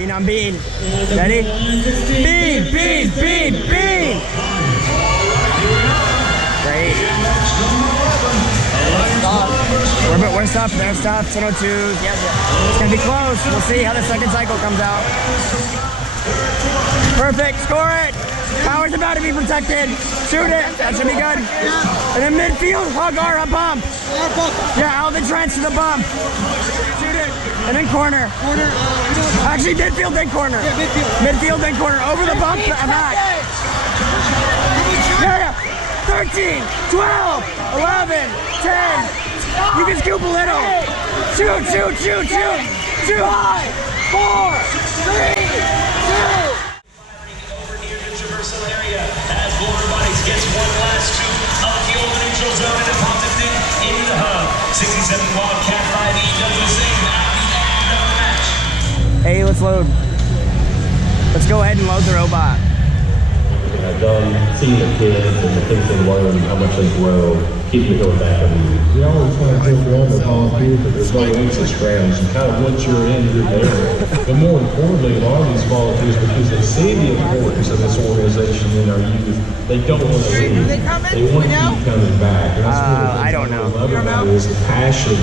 bean on bean. Ready? Bean, bean, bean, bean. Great. We're stopped. They're stopped. 10:02. Yep. It's gonna be close. We'll see how the second cycle comes out. Perfect. Score it. Power's about to be protected. Shoot it. That should be good. And then midfield, hug our bump. Yeah, out the trench to the bump. Shoot it. And then corner. Actually, midfield, then corner. Midfield, then corner. Over the bump, back. Yeah. 13, 12, 11, 10. You can scoop a little. Shoot. 5, 4, 3, 2. Area as Robotics gets one last scoop of the old neutral zone and deposits it into the hub. 67 Wildcat 5E does the same at the end of the match. Hey, let's load. Let's go ahead and load the robot. I've done seeing the kids and the things they learn, how much they grow, keeps me going back on you. We always try to joke around with volunteers, but there's no exit strategy. And kind of once you're in, you're there. But more importantly, a lot of these volunteers, because they see the importance of this organization in our youth, they don't want to leave. They want to keep coming back. And that's I don't know. What I love about it is the passion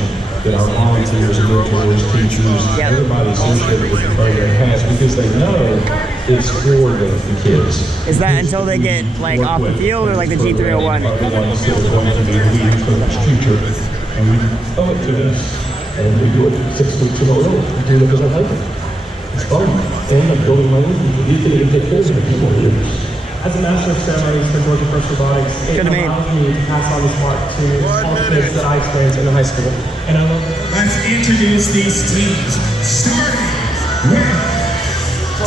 that our volunteers, mentors, teachers, everybody associated with the program has, because they know it's for the kids. Is that until they get like off the field or like the G301? Teacher, and we owe it to this, and we do it 6 weeks in a row. We do it because I like it. It's fun. And I'm building my own. You can even take care of people here. As a Master of Ceremonies for Georgia First Robotics, it allows me to pass on this part to all the kids that I experienced in the high school. And I love it. Let's introduce these teams, starting with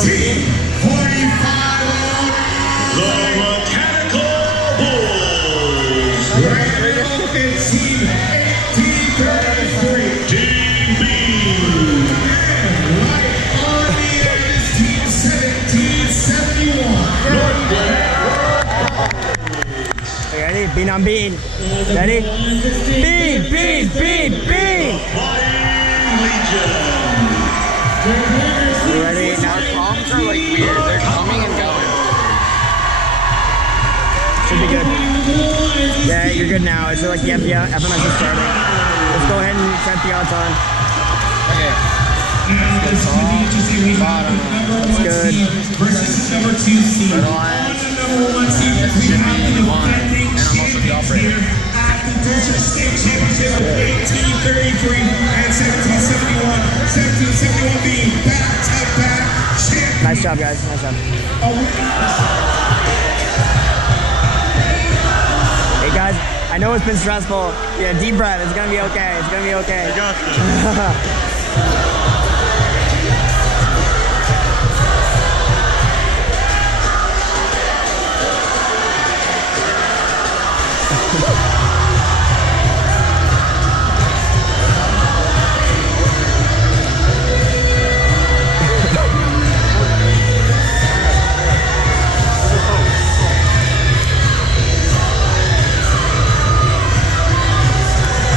Team 45, the Mechanical Bulls. Right along in Team 1833, Team B. And right on the end is Team 1771, Ready? Bean on bean. Ready? Bean, bean, bean, bean. Ready? Now Bombs are like weird. They're coming and going. should be good. Yeah, you're good now. It's like the FMS is starting. Let's go ahead and set the odds on. Okay. That's good. Versus number 2 seed. Red Alliance. This should be 1. And I'm also the operator. At the Georgia State Championship, 1833 and 1771. 1771 being back-to-back champions. Nice job, guys. Nice job. Hey, guys. I know it's been stressful. Yeah, deep breath. It's gonna be okay. It's gonna be okay. I got you.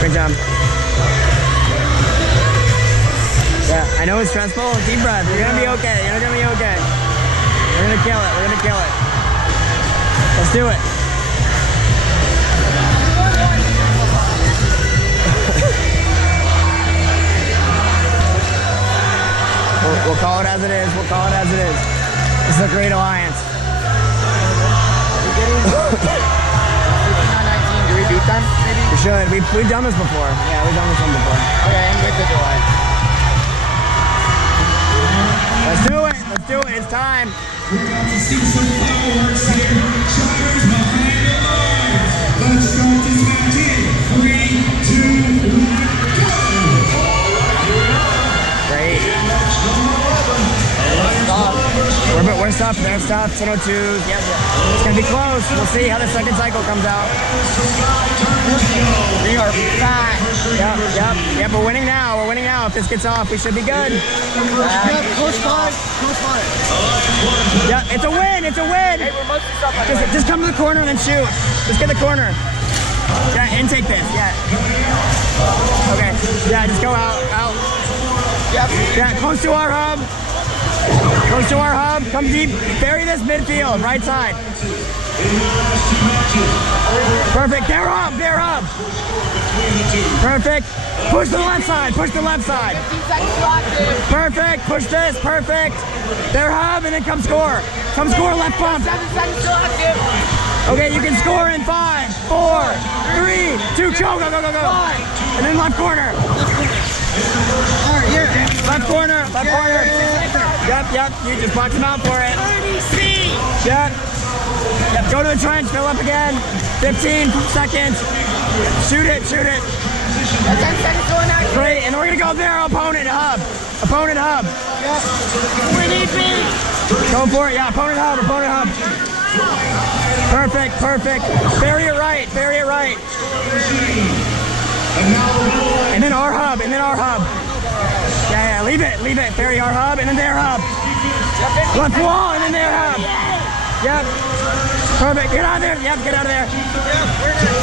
Great job. Yeah, I know it's stressful. Deep breath. You're gonna be okay. You're gonna be okay. We're gonna kill it. We're gonna kill it. Let's do it. We'll call it as it is. We'll call it as it is. This is a great alliance. Do we beat them, maybe? We should. We've done this before. Yeah, we've done this one before. Okay, I'm good to do it. Let's do it. Let's do it. It's time. We're about to see some fireworks here. Drivers behind the line. Let's start this match in 3, 2, 1, go! Great. We're stopped. They're stopped. 10:02. Yep. It's gonna be close. We'll see how the second cycle comes out. We are back. Yep. We're winning now. We're winning now. If this gets off, we should be good. Close five. Yeah, it's a win. It's a win. Hey, we're mostly stuff by the way. Just come to the corner and then shoot. Just get the corner. Yeah, and take this. Yeah. Okay. Yeah, just go out. Yep. Yeah, close to our hub. Goes to our hub, come deep, bury this midfield, right side. Perfect, their hub. Perfect, push the left side, Perfect, push this, perfect. Their hub, and then come score. Come score, left bump. Okay, you can score in 5, 4, 3, 2, go. And then left corner. Left corner. Yep, you just box him out for it. Yep, go to the trench, fill up again. 15 seconds. Shoot it. Great, and we're gonna go there, opponent hub. Go for it, yeah, opponent hub. Perfect. Bury it right. And then our hub. Yeah, leave it. Bury our hub, and then their hub. Left wall, and then their hub. Yep. Perfect, get out of there.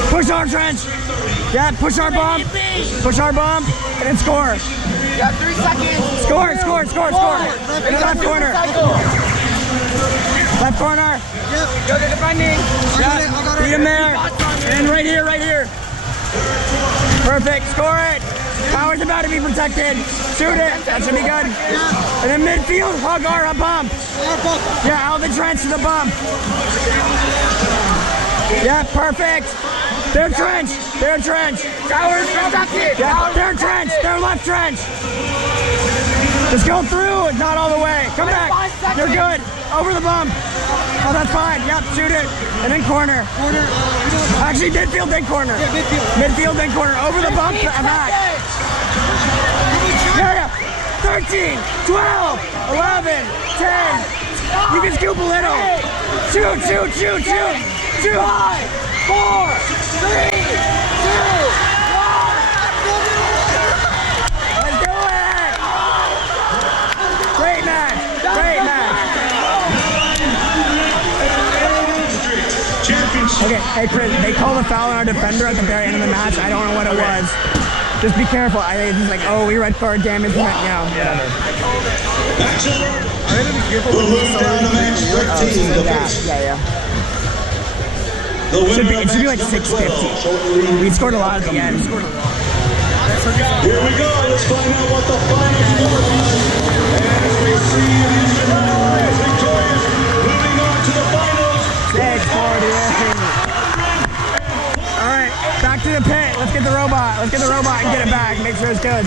Push our trench. Yeah, push our bump, and then score. You got 3 seconds. Score. In the left corner. Left corner. Yep. Go to defending. Yeah, beat him there. And right here. Perfect, score it. Power's about to be protected. Shoot it, that should be good. And then midfield, hug our bump. Yeah, out of the trench to the bump. Yeah, perfect. Their trench. Power's protected. Yeah, their trench, their left trench. Just go through, not all the way. Come back, you're good. Over the bump. Oh, that's fine, yep, shoot it. And then corner. Actually, midfield, then corner. Midfield, then corner. Over the bump, back. Yeah. 13, 12, 11, 10. You can scoop a little. Shoot. 5, 4, 3, 2, 1. Let's do it. Great match. Okay, hey Chris, they called a foul on our defender at the very end of the match. I don't know what it was. Just be careful. It's just like, we red card damage. Yeah. We'll move down to match 13. It should be like 650. We scored a lot at the end. Here we go. Let's find out what the finals will be. As we see these finals victorious, moving on to the finals. 648. All right, back to the pit. Let's get the robot and get it back. Make sure it's good.